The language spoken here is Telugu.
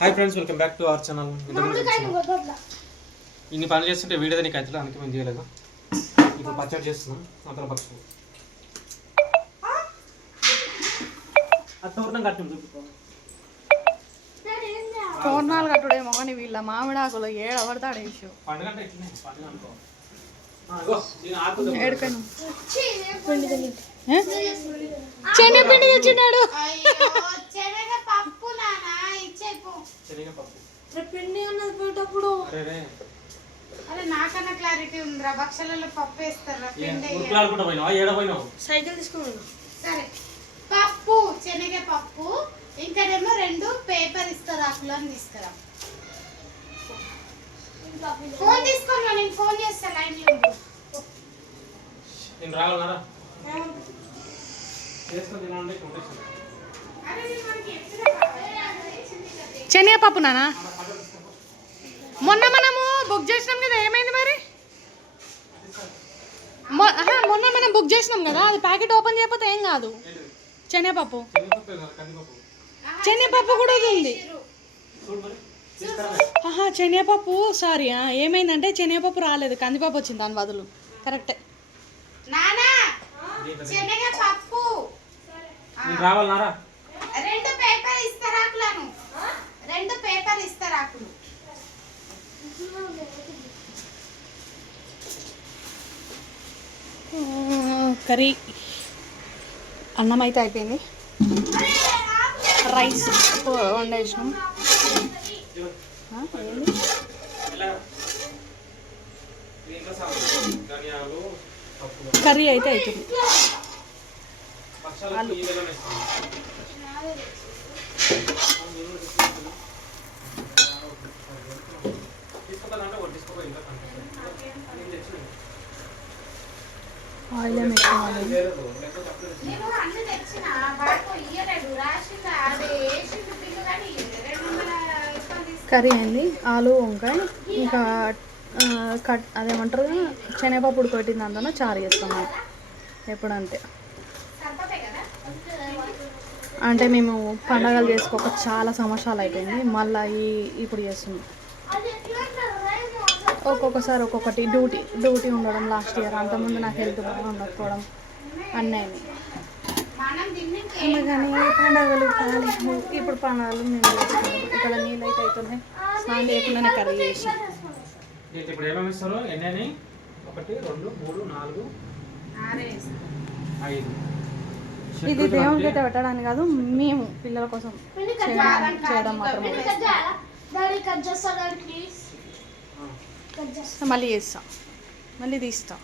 Hi friends, welcome back to our channel. ఇన్ని పనులు చేస్తుంటే వీడియో నీకు అవుతుంది, అందుకే మేము చేయలేదు. ఇప్పుడు పచ్చడి చేస్తున్నాం. అతను పక్షి తోరణాలు కట్టుడేమో కానీ వీళ్ళ మామిడాకులు ఏడబడతాడు వేసు శనగపిండి తెచ్చినాడు. నాకన్నా క్లారిటీ ఉందిరా. భక్షలలో పప్పు వేస్తారా? సైకిల్ తీసుకుని సరే, పప్పు శనగ పప్పు, ఇంకానేమో 2 పేపర్ ఇస్తారాకులను తీసుకురా. ఫోన్ తీసుకోండి, నేను ఫోన్ చేస్తా. లైన్ శనగపప్పు నానా మొన్న మనము బుక్ చేసినాం కదా, ఏమైంది మరి? మొన్న మనం బుక్ చేసినాం కదా, అది ప్యాకెట్ ఓపెన్ చేయకపోతే ఏం కాదు. శనగపప్పు కూడా ఉంది. శనగపప్పు సారీ, ఏమైందంటే శనగపప్పు రాలేదు, కందిపప్పు వచ్చింది దాని బదులు. కరెక్టే. శనగపప్పు 2 పేపర్ ఇస్తారాకులను, 2 పేపర్ ఇస్తారాకులు. కర్రీ అన్నం అయితే అయిపోయింది, రైస్ వండేసినాం. కర్రీ అయితే అవుతుంది. కర్రీ అయింది, ఆలు వంకాయ, ఇంకా అదేమంటారు శనగపప్పు ఉడకబెట్టింది, అందులో చారు చేస్తాం ఎప్పుడంతే. అంటే మేము పండగలు చేసుకోక చాలా సంవత్సరాలు అయిపోయింది, మళ్ళీ ఇప్పుడు చేస్తున్నాం. ఒక్కొక్కసారి ఒక్కొక్కటి డ్యూటీ ఉండడం, లాస్ట్ ఇయర్ అంతకుముందు నాకు హెల్త్ ఉండకపోవడం అన్నీ అయినాయి. అందుకని పండగలు కాలేదు. ఇప్పుడు పండగలు మేము చేసుకుంటాం. ఇక్కడ నీళ్ళు అయితే అవుతున్నాయి, స్నానం చేయకుండానే కర్రీ చేసి. ఇప్పుడు ఏమేమి ఇస్తారు? ఎన్ని? 1 2 3 4 5. ఇది దేవుడికి అయితే పెట్టడానికి కాదు, మేము పిల్లల కోసం చేయడం మాత్రమే. మళ్ళీ చేస్తాం, మళ్ళీ తీస్తాం.